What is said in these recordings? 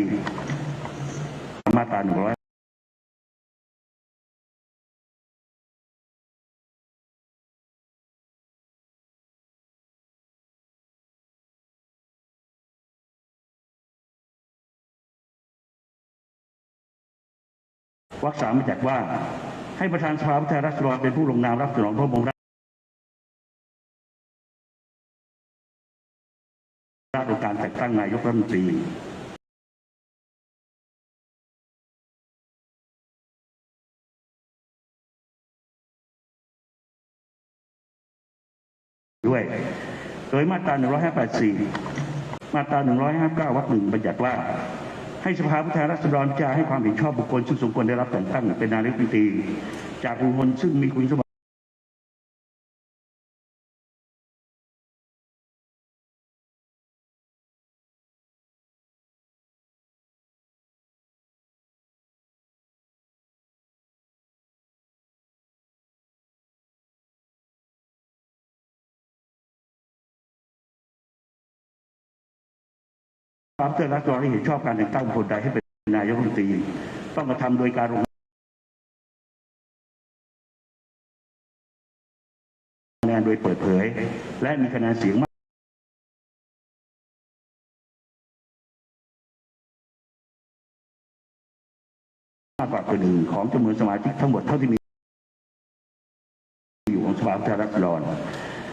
ีมาตราหนึ่งร้อยวรรคสามบัญญัติว่า ให้ประธานสภาผู้แทนราษฎรเป็นผู้ลงนามรับสนองพระบรมราชโดยการแต่งตั้งนายกรัฐมนตรี ด้วย โดยมาตรา 154 มาตรา 159 วรรคหนึ่งบัญญัติว่า ให้สภาผู้แทนราษฎรจารณาให้ความเห็นชอบบุคคลซึ่งสมควรได้รับแต่งตั้งเป็นนายกรัฐมนตรีจากบุคคลซึ่งมีคุณสมบัติ ความเพื่อรัฐรให้เห็นชอบการแต่งตั้งคคลใดให้เป็นนายกรัฐมนตรีต้องกระทำโดยการลงคะแนนโดยเปิดเผย และมีคะแนนเสียงมากมากกว่าคนอื่นของจำนวนสมาชิกทั้งหมดเท่าที่มีอยู่ของสภาผู้แทนราษฎร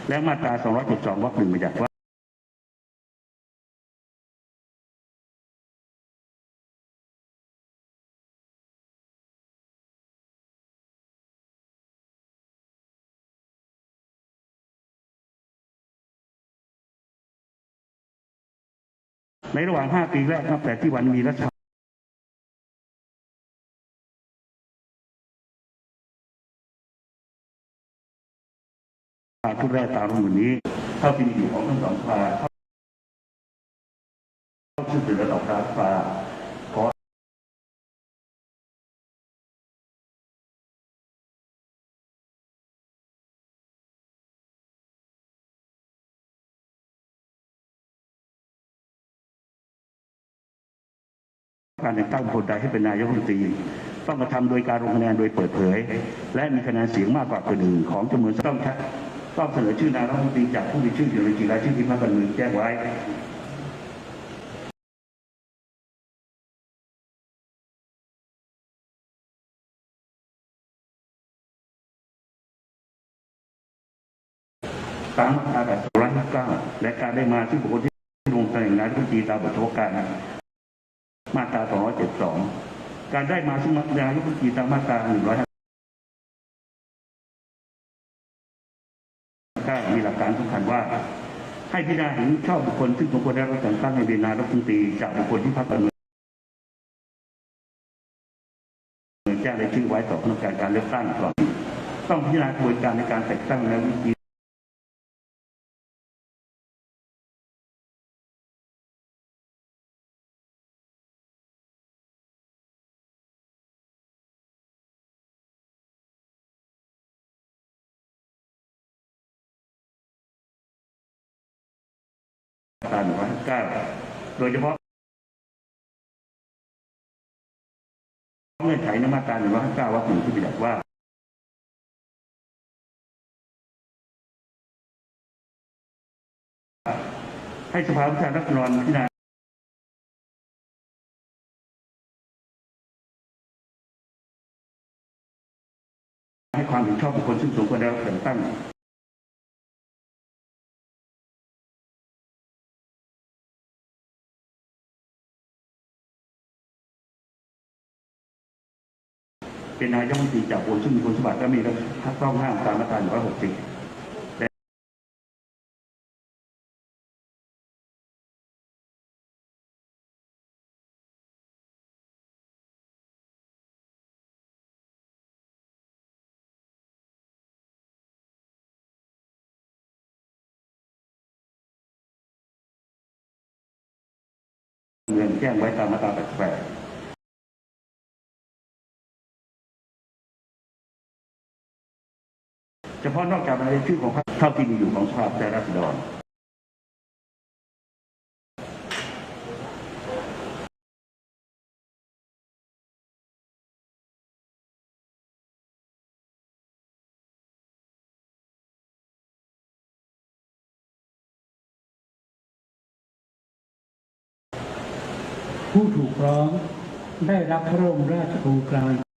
และมาตรา 272วรรคหนึ่งบัญญัติว่า ในระหว่าง 5 ปีแรกนับแต่ที่วันมีรัฐบาลชุกแรกตามรัฐธรรมนูญนี้เข้าไปอยู่ของทั้งสองฝ่ายเข้าชื่อเป็นระดับรัฐสภา การแต่งตั้งคคลใดให้เป็นนายกรัฐมนตรีต้องกระทำโดยการลงคะแนนโดยเปิดเผย และมีคะแนนเสียงมากกว่าคนอื่นของจำนวนต้องชัดต้องเสนอชื่อนายกรัฐมนตรีจากผู้มีชื่ออยู่ในบัญชีรายชื่อที่พรรคการเมืองแจ้งไว้ตามมาตราแบบร้อยห้าเก้าและการได้มาซึ่งบุคคลที่ลงตำแหน่งนายกรัฐมนตรีตามบทเฉพาะการ มาตราสองร้อยเจ็ดสองการได้มาซึ่งนายกรัฐมนตรีตามมาตราหนึ่งร้ามีหลักการสำคัญว่า ให้พิจารณาเห็นชอบบุคคลซึ่งสมควรได้รับแต่งตั้งให้เป็นนายกรัฐมนตรีจากบุคคลที่พรรคการเมืองแจ้งรายชื่อไว้ต่อคณะกรรมการการเลือกตั้งก่อนต้องพิจารณากระบวนการในการแต่งตั้งและวิธี มาตรา159 โดยเฉพาะเงื่อนไขในมาตรา159วรรคหนึ่งที่บัญญัติว่า ให้สภาผู้แทนราษฎรพิจารณาให้ความเห็นชอบบุคคลซึ่งสมควรได้รับแต่งตั้ง เป็นนายกรัฐมนตรีจากบุคคลซึ่งมีคุณสมบัติและมีทักต้องห้ามตามมาตรา160และเมืองแจ้งไว้ตามมาตรา88 เฉพาะนอกจากในชื่อของพรรคเท่าที่มีอยู่ของสภาผู้แทนราษฎรผู้ถูกร้องได้รับพระบรมราชโองการ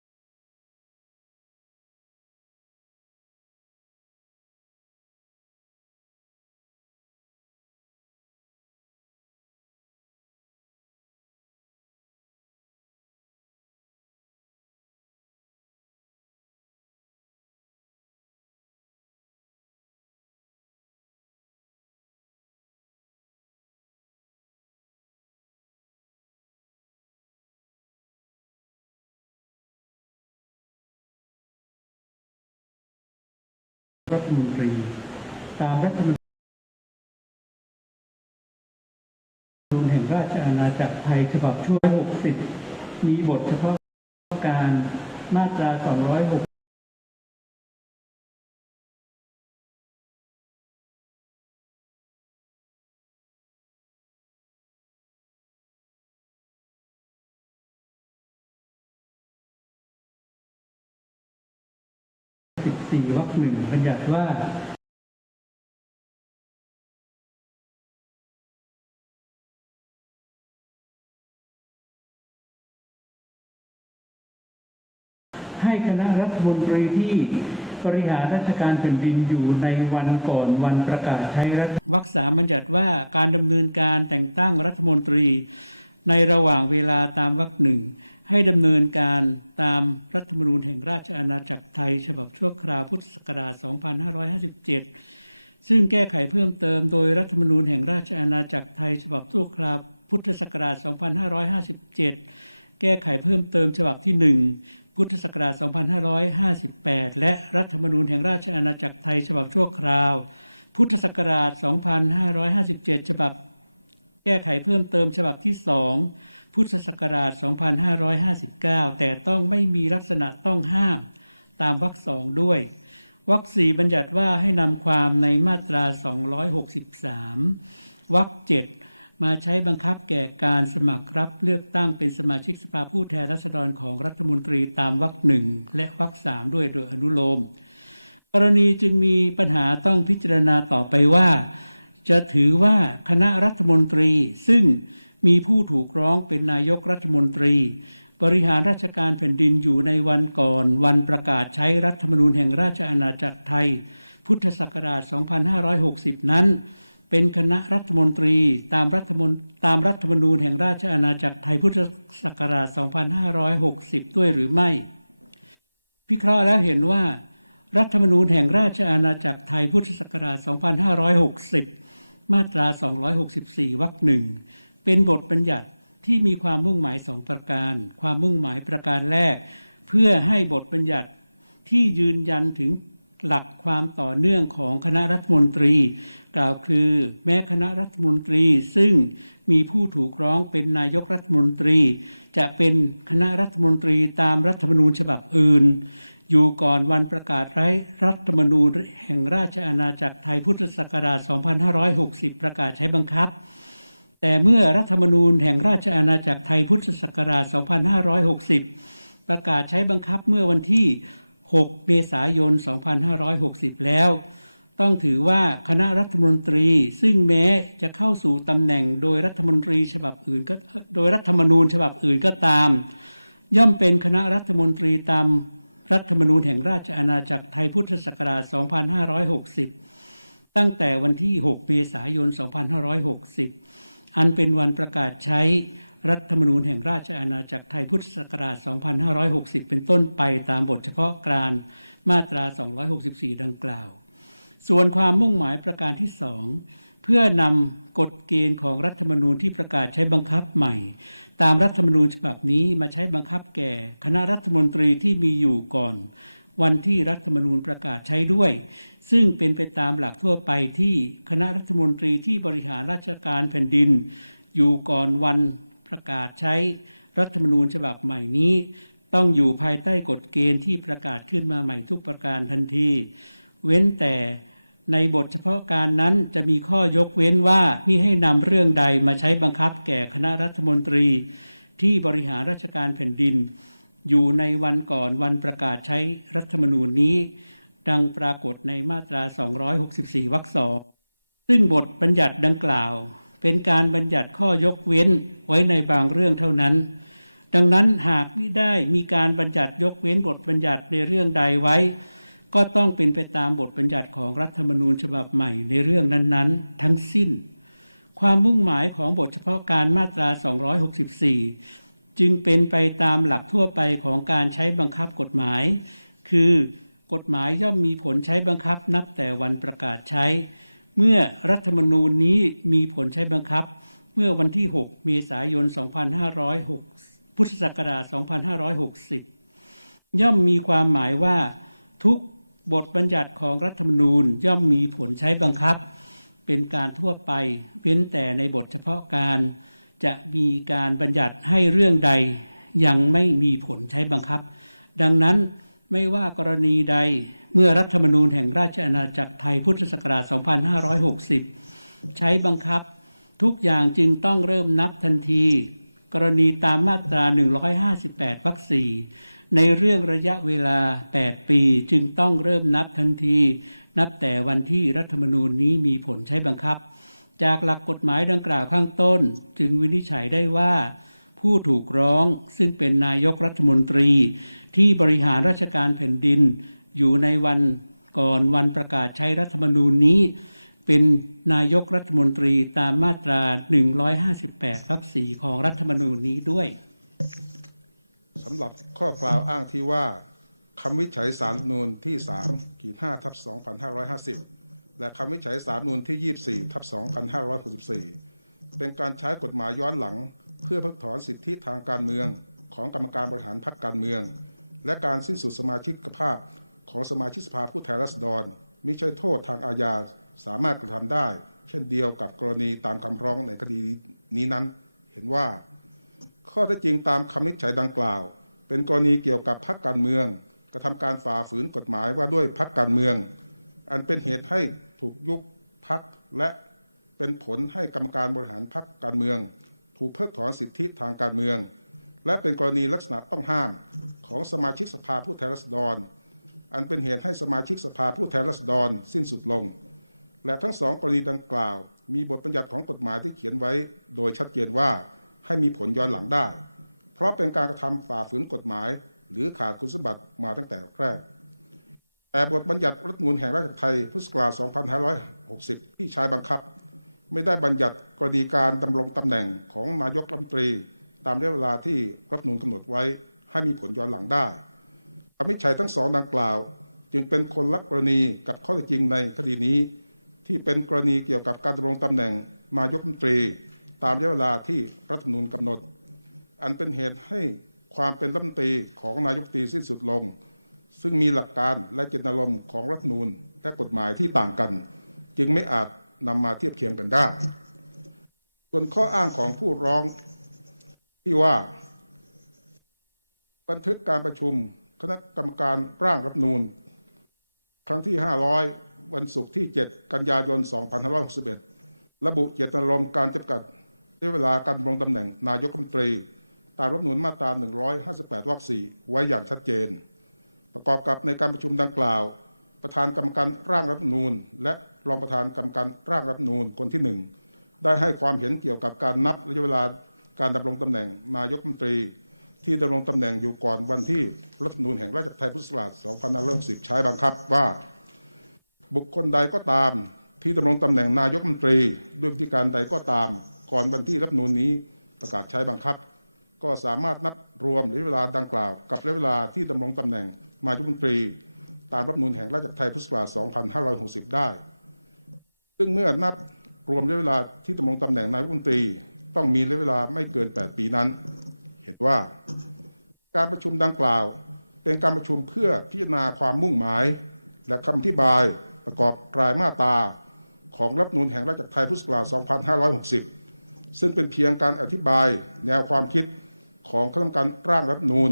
รัฐมนตรี ตามรัฐธรรมนูญแห่งราชอาณาจักรไทยฉบับช่วย60 มีบทเฉพาะการมาตรา206 4วรรคหนึ่งบัญญัติว่าให้คณะรัฐมนตรีที่บริหารราชการแผ่นดินอยู่ในวันก่อนวันประกาศใช้รัฐวรรคสามบัญญัติว่าการดำเนินการแต่งตั้งรัฐมนตรีในระหว่างเวลาตามวรรคหนึ่ง ให้ดำเนินการตามรัฐธรรมนูญแห่งราชอาณาจักรไทย ฉบับชั่วคราวพุทธศักราช 2557 ซึ่งแก้ไขเพิ่มเติมโดยรัฐธรรมนูญแห่งราชอาณาจักรไทย ฉบับชั่วคราวพุทธศักราช 2557 แก้ไขเพิ่มเติมฉบับที่ 1 พุทธศักราช 2558 และรัฐธรรมนูญแห่งราชอาณาจักรไทย ฉบับชั่วคราว พุทธศักราช 2557 ฉบับ แก้ไขเพิ่มเติมฉบับที่2พุทธศักราช 2559 แต่ต้องไม่มีลักษณะต้องห้าม ตามวรรคสองด้วยวรรคสี่บัญญัติว่าให้นำความในมาตรา 263วรรคเจ็ดมาใช้บังคับแก่การสมัครรับเลือกตั้งเป็นสมาชิกสภาผู้แทนราษฎรของรัฐมนตรีตามวรรคหนึ่งและวรรคสามด้วยโดยอนุโลม กรณีจึงมีปัญหาต้องพิจารณาต่อไปว่า จะถือว่าคณะรัฐมนตรีซึ่งมีผู้ถูกร้องเป็นนายกรัฐมนตรี บริหารราชการแผ่นดินอยู่ในวันก่อน วันประกาศใช้รัฐธรรมนูญแห่งราชอาณาจักรไทย พุทธศักราช 2560 นั้น เป็นคณะรัฐมนตรีตามรัฐมนตามรัฐธรรมนูญแห่งราชอาณาจักรไทยพุทธศักราช 2560 ด้วยหรือไม่พิเคราะห์แล้วเห็นว่า รัฐธรรมนูญแห่งราชอาณาจักรไทยพุทธศักราช 2560 มาตรา 264 วรรคหนึ่งเป็นบทบัญญัติที่มีความมุ่งหมายสองประการ ความมุ่งหมายประการแรก เพื่อให้บทบัญญัติที่ยืนยันถึงหลักความต่อเนื่องของคณะรัฐมนตรี กล่าวคือแม้คณะรัฐมนตรีซึ่งมีผู้ถูกร้องเป็นนายกรัฐมนตรี จะเป็นคณะรัฐมนตรีตามรัฐธรรมนูญฉบับอื่น อยู่ก่อนวันประกาศไร้รัฐธรรมนูญแห่งราชอาณาจักรไทยพุทธศักราช 2560 ประกาศใช้บังคับ แต่เมื่อรัฐธรรมนูญแห่งราชอาณาจักรไทยพุทธศักราช 2560 ประกาศใช้บังคับเมื่อวันที่ 6 เมษายน 2560 แล้ว ต้องถือว่าคณะรัฐมนตรีซึ่งแม้จะเข้าสู่ตำแหน่งโดยรัฐมนตรีฉบับอื่นก็โดยรัฐธรรมนูญฉบับอื่นก็ตาม ย่อมเป็นคณะรัฐมนตรีตาม รัฐธรรมนูญแห่งราชอาณาจักรไทยพุทธศักราช 2560 ตั้งแต่วันที่ 6 เมษายน 2560 อันเป็นวันประกาศใช้รัฐธรรมนูญแห่งราชอาณาจักรไทยพุทธศักราช 2560 เป็นต้นไปตามบทเฉพาะการมาตรา 264 ดังกล่าว ส่วนความมุ่งหมายประการที่สองเพื่อนำกฎเกณฑ์ของรัฐธรรมนูญที่ประกาศใช้บังคับใหม่ ตามรัฐธรรมนูญฉบับนี้มาใช้บังคับแก่ คณะรัฐมนตรีที่มีอยู่ก่อน วันที่รัฐธรรมนูญประกาศใช้ด้วย ซึ่งเป็นไปตามหลักทั่วไปที่คณะรัฐมนตรีที่บริหารราชการแผ่นดิน อยู่ก่อนวันประกาศใช้รัฐธรรมนูญฉบับใหม่นี้ ต้องอยู่ภายใต้กฎเกณฑ์ที่ประกาศขึ้นมาใหม่ทุกประการทันที เว้นแต่ ในบทเฉพาะการนั้นจะมีข้อยกเว้นว่ามิให้นำเรื่องใดมาใช้บังคับแก่คณะรัฐมนตรีที่บริหารราชการแผ่นดิน อยู่ในวันก่อนวันประกาศใช้รัฐธรรมนูญนี้ ดังปรากฏในมาตรา 264 วรรคสองซึ่งบทบัญญัติดังกล่าว เป็นการบัญญัติข้อยกเว้นไว้ในบางเรื่องเท่านั้น ดังนั้นหากไม่ได้มีการบัญญัติยกเว้นบทบัญญัติในเรื่องใดไว้ ก็ต้องเป็นไปตามบทบัญญัติของรัฐธรรมนูญฉบับใหม่ในเรื่องนั้นๆ ทั้งสิ้น ความมุ่งหมายของบทเฉพาะการมาตรา 264 จึงเป็นไปตามหลักทั่วไปของการใช้บังคับกฎหมาย คือกฎหมายย่อมมีผลใช้บังคับนับแต่วันประกาศใช้ เมื่อรัฐธรรมนูญนี้มีผลใช้บังคับ เมื่อวันที่ 6 เมษายน 2506 พุทธศักราช 2560 ย่อมมีความหมายว่าทุก บทบัญญัติของรัฐธรรมนูญย่อมมีผลใช้บังคับ เป็นการทั่วไป เว้นแต่ในบทเฉพาะการจะมีการบัญญัติให้เรื่องใดยังไม่มีผลใช้บังคับ ดังนั้นไม่ว่ากรณีใดเมื่อรัฐธรรมนูญแห่งราชอาณาจักรไทยพุทธศักราช 2560 ใช้บังคับ ทุกอย่างจึงต้องเริ่มนับทันที กรณีตามมาตรา 158 วรรคสี่ ในเรื่องระยะเวลา 8 ปีจึงต้องเริ่มนับทันที นับแต่วันที่รัฐธรรมนูญนี้มีผลใช้บังคับ จากหลักกฎหมายดังกล่าวข้างต้น จึงวินิจฉัยได้ว่า ผู้ถูกร้องซึ่งเป็นนายกรัฐมนตรี ที่บริหารราชการแผ่นดิน อยู่ในวันก่อนวันประกาศใช้รัฐธรรมนูญนี้ เป็นนายกรัฐมนตรีตามมาตรา 158วรรคสี่ของรัฐธรรมนูญนี้ด้วย สำหรับข้อกล่าวอ้างที่ว่าคำวิจัยสารนูญที่3ขีด5ทับ2550 และคำวิจัยสารรัฐธรรมนูญที่ 24ทับ2564 เป็นการใช้กฎหมายย้อนหลัง เพื่อเพิกถอนสิทธิทางการเมืองของกรรมการบริหารพรรคการเมือง และการสิ้นสุดสมาชิกภาพของสมาชิกสภาผู้แทนราษฎรมิใช่โทษทางอาญาสามารถกระทำได้ เช่นเดียวกับกรณีตามคำร้องในคดีนี้นั้น เห็นว่า ข้อเท็จจริงตามคำวินิจฉัยดังกล่าว เป็นกรณีเกี่ยวกับพรรคการเมือง กระทำการฝ่าฝืนกฎหมายว่าด้วยพรรคการเมือง อันเป็นเหตุให้ถูกยุบพรรคและเป็นผลให้กรรมการบริหารพรรคการเมือง ถูกเพิกถอนสิทธิทางการเมือง และเป็นกรณีลักษณะต้องห้ามของสมาชิกสภาผู้แทนราษฎร อันเป็นเหตุให้สมาชิกสภาผู้แทนราษฎรสิ้นสุดลง และทั้งสองกรณีดังกล่าว มีบทบัญญัติของกฎหมายที่เขียนไว้โดยชัดเจนว่า ให้มีผลย้อนหลังได้ เพราะเป็นการกระทำฝ่าฝืนกฎหมาย หรือขาดคุณสมบัติมาตั้งแต่แรก แต่บทบัญญัติรัฐมนูญแห่งราชไทยพุทธศักราช 2560 ที่ใช้บังคับ ไม่ได้บัญญัติกรณีการดำรงตำแหน่งของนายกรัฐมนตรี ตามระยะเวลาที่รัฐมนูญกำหนดไว้ให้มีผลย้อนหลังได้คำวินิจฉัยทั้งสองดังกล่าว จึงเป็นคนละกรณีกับข้อเท็จจริงในคดีนี้ ที่เป็นกรณีเกี่ยวกับการดำรงตำแหน่งนายกรัฐมนตรี ตามระยะเวลาที่รัฐธรรมนูญกำหนด อันเป็นเหตุให้ความเป็นรัฐมนตรีของนายกตีสิ้นสุดลง ซึ่งมีหลักการและเจตนารมณ์ของรัฐธรรมนูญและกฎหมายที่ต่างกัน จึงไม่อาจนำมาเทียบเคียงกันได้ ส่วนข้ออ้างของผู้ร้องที่ว่า บันทึกการประชุมคณะกรรมการร่างรัฐนูญครั้งที่ 500 วันศุกร์ที่ 7 กันยายน 2561 ระบุเจตนารมณ์การจำกัด ระยะเวลาการดำรงตำแหน่งนายกรัฐมนตรี ตามรัฐธรรมนูญมาตรา 158 วรรค 4 ไว้อย่างชัดเจน ประกอบกับในการประชุมดังกล่าว ประธานกรรมการร่างรัฐธรรมนูญ และรองประธานกรรมการร่างรัฐธรรมนูญคนที่หนึ่งได้ให้ความเห็นเกี่ยวกับการนับระยะเวลาการดำรงตำแหน่งนายกรัฐมนตรี ที่ดำรงตำแหน่งอยู่ก่อนวันที่รัฐธรรมนูญแห่งราชอาณาจักรไทยพุทธศักราช2560 ใช้บังคับว่า บุคคลใดก็ตามที่ดำรงตำแหน่งนายกรัฐมนตรี ด้วยวิธีการใดก็ตาม ก่อนวันที่รัฐธรรมนูญนี้ประกาศใช้บังคับ ก็สามารถนับรวมระยะเวลาดังกล่าว กับระยะเวลาที่ดำรงตำแหน่งนายกรัฐมนตรี ตามรัฐธรรมนูญแห่งราชอาณาจักรไทยพุทธศักราช2560 ได้ ซึ่งเมื่อนับรวมระยะเวลาที่ดำรงตำแหน่งนายกรัฐมนตรี ต้องมีระยะเวลาไม่เกิน 8 ปีนั้น เห็นว่าการประชุมดังกล่าว เป็นการประชุมเพื่อพิจารณาความมุ่งหมาย และคำอธิบายประกอบรายมาตราของรัฐนูญแห่งราชอาณาจักรไทยพุทธศักราช2560 ซึ่งเป็นเพียงการอธิบายแนวความคิดของคณะกรรมการร่างรัฐนูญ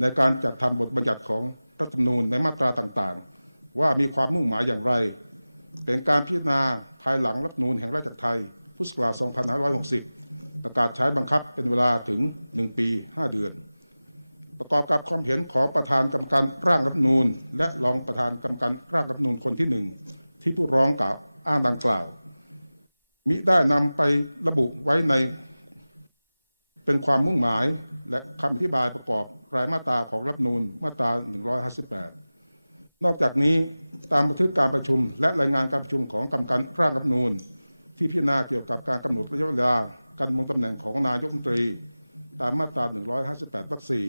ในการจัดทำบทบัญญัติของรัฐธรรมนูญในมาตราต่างๆ ว่ามีความมุ่งหมายอย่างไร เป็นการพิจารณาภายหลังรัฐนูญแห่งราชจักรไทย พุทธศักราช 2560 ประกาศใช้บังคับเป็นเวลาถึง 1 ปี 5 เดือน ประกอบกับความเห็นของประธานกรรมการร่างรัฐนูญ และรองประธานกรรมการร่างรัฐนูญคนที่หนึ่งที่ผู้ร้องกล่าวอ้างดังกล่าว มิได้นำไประบุไว้ในเป็นความมุ่งหมายและคำอธิบายประกอบรายมาตราของรัฐธรรมนูญมาตรา 158 นอกจากนี้ตามบันทึกการประชุม และรายงานการประชุมของกรรมการร่างรัฐนูญที่พิจารณาเกี่ยวกับการกำหนดระยะเวลาการดำรงตำแหน่งของนายกรัฐมนตรี ตามมาตรา 158วรรคสี่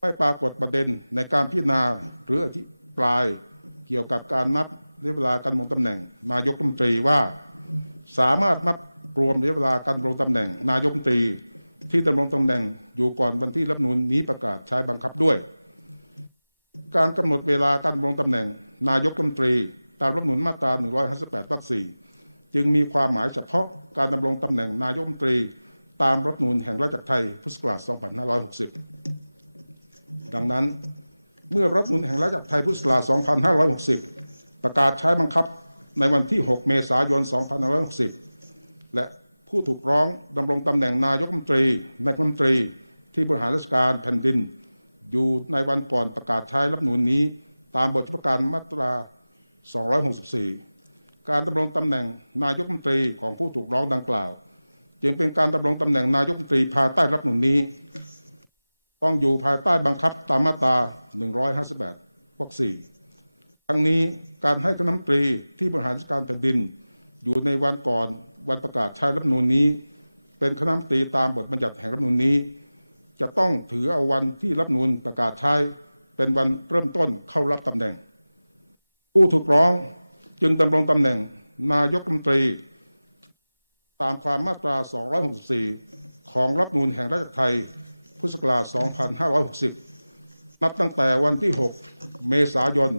ไม่ปรากฏประเด็นในการพิจารณาหรืออธิปรายเกี่ยวกับการนับระยะเวลาการดำรงตำแหน่งนายกรัฐมนตรีว่า สามารถนับรวมระยะเวลาการดำรงตำแหน่ง นายกรัฐมตรีที่ดำรงตำแหน่งอยู่ก่อนวันที่รัฐนูญนี้ประกาศใช้บังคับด้วย การกำหนดเวลาการดำรงตำแหน่ง นายกรัฐมนตรี ตามรัฐธรรมนูญมาตรา 158วรรคสี่จึงมีความหมายเฉพาะการดำรงตำแหน่งนายกรัฐมนตรี ตามรัฐนูญแห่งราชอาณาจักรไทยพุทธศักราช2560 ดังนั้นเมื่อรัฐนูญแห่งราชอาณาจักรไทยพุทธศักราช2560 ประกาศใช้บังคับ ในวันที่ 6 เมษายน 2560 และผู้ถูกร้องดำรงตำแหน่งนายกรัฐมนตรีนายกรัฐมนตรีที่บริหารราชการแผ่นดิน อยู่ในวันก่อนประกาศใช้รัฐธรรมนูญนี้ ตามบทเฉพาะการมาตรา 264 การดำรงตำแหน่งนายกรัฐมนตรีของผู้ถูกร้องดังกล่าว จึงเป็นการดำรงตำแหน่งนายกรัฐมนตรีภายใต้รัฐธรรมนูญนี้ ต้องอยู่ภายใต้บังคับตามมาตรา 158วรรคสี่ ทั้งนี้การให้คณะมนตรีที่บริหารราชการแผ่นดิน อยู่ในวันก่อนวันประกาศใช้รัฐมนูญนี้ เป็นคณะมนตรีตามบทบัญญัติแห่งรัฐมนูญนี้ จะต้องถือเอาวันที่รัฐมนูญประกาศใช้เป็นวันเริ่มต้นเข้ารับตำแหน่ง ผู้ถูกร้องจึงดำรงตำแหน่งนายกรัฐมนตรี ตามความมาตรา 264 ของรัฐมนูญแห่งราชอาณาจักรไทย พุทธศักราช 2560 นับตั้งแต่วันที่ 6 เมษายน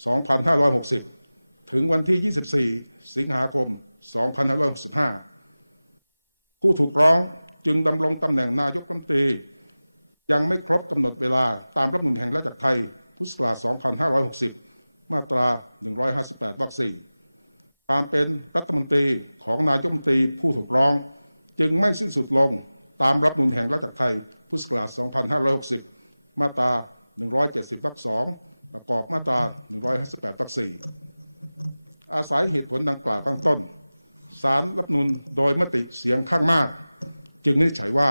2560 ถึงวันที่ 24 สิงหาคม 2565 ผู้ถูกร้องจึงดำรงตำแหน่งนายกรัฐมนตรี ยังไม่ครบกำหนดเวลาตามรัฐธรรมนูญแห่งราชอาณาจักรไทย พุทธศักราช 2560 มาตรา 158 วรรคสี่ความเป็นรัฐมนตรีของนายกรัฐมนตรีผู้ถูกร้อง จึงไม่สิ้นสุดลงตามรัฐธรรมนูญแห่งราชอาณาจักรไทย พุทธศักราช 2560 มาตรา 170 วรรคสอง ประกอบมาตรา 158วรรคสี่อาศัยเหตุผลดังกล่าวข้างต้นสารรัฐธรรมนูญโดยมติเสียงข้างมาก จึงวินิจฉัยว่า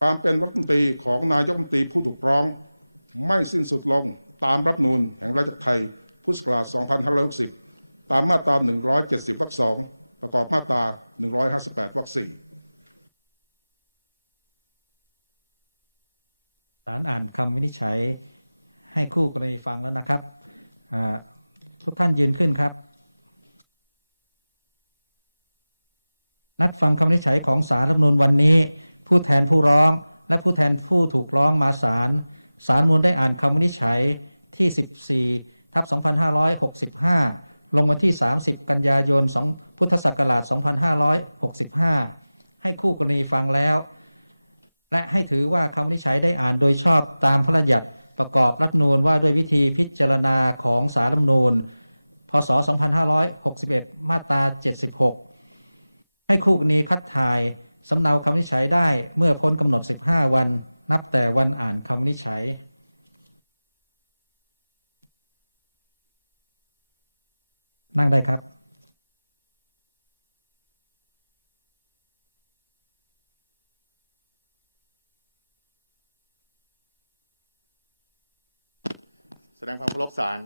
ความเป็นรัฐมนตรีของนายกรัฐมนตรีผู้ถูกร้อง ไม่สิ้นสุดลงตามรัฐธรรมนูญแห่งราชไทยพุทธศักราช 2560 ตามมาตรา 170วรรคสองประกอบมาตรา 158วรรคสี่ศาลอ่านคำวินิจฉัย ให้คู่กรณีฟังแล้วนะครับ ทุกท่านยืนขึ้นครับ นัดฟังคำนิจฉัยของศาลรัฐมนูญวันนี้ ผู้แทนผู้ร้อง และผู้แทนผู้ถูกร้องมาศาลศารมนูญได้อ่านคำวินิจฉัยที่ 14 ทับ 2565 ลงวันที่ 30 กันยายน2พุทธศักราช 2565 ให้คู่กรณีฟังแล้ว และให้ถือว่าคำวินิจฉัยได้อ่านโดยชอบตามพระราชบัญญัติ ประกอบรัฐนูญว่าด้วยวิธีพิจารณาของสารรัฐธรรมนูญพศ 2561 มาตรา 76 ให้คู่กรณีคัดถ่ายสำเนาคำวินิจฉัยได้เมื่อพ้นกำหนด 15 วัน นับแต่วันอ่านคำวินิจฉัย นั่งได้ครับ แสดงความเคารพศาล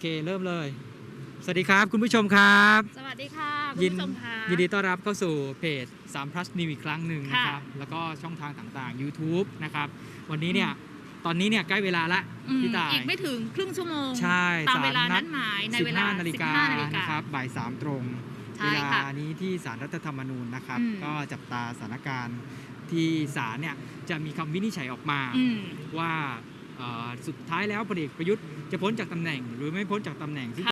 เคเริ่มเลย สวัสดีครับคุณผู้ชมครับ สวัสดีค่ะคุณยินผู้ชมค่ะยินดีต้อนรับเข้าสู่เพจ3 plus new อีกครั้งหนึ่งนะครับค่ะแล้วก็ช่องทางต่างๆ YouTube นะครับ วันนี้เนี่ยตอนนี้เนี่ยใกล้เวลาละอืมพี่ตายอีกไม่ถึงครึ่งชั่วโมง ใช่ตามเวลาศาลนันัดดหมายในเวลา15นาฬิกา15นาฬิกานะครับบ่ายสามตรงใช่เวลาค่ะนี้ที่สารรัฐธรรมนูญนะครับอืมก็จับตาสถานการณ์ที่ศาลเนี่ยจะมีคำวินิจฉัยออกมาอืมว่าเอ่อ สุดท้ายแล้วพลเอกประยุทธ์จะพ้นจากตำแหน่ง หรือไม่พ้นจากตำแหน่งซึ่ง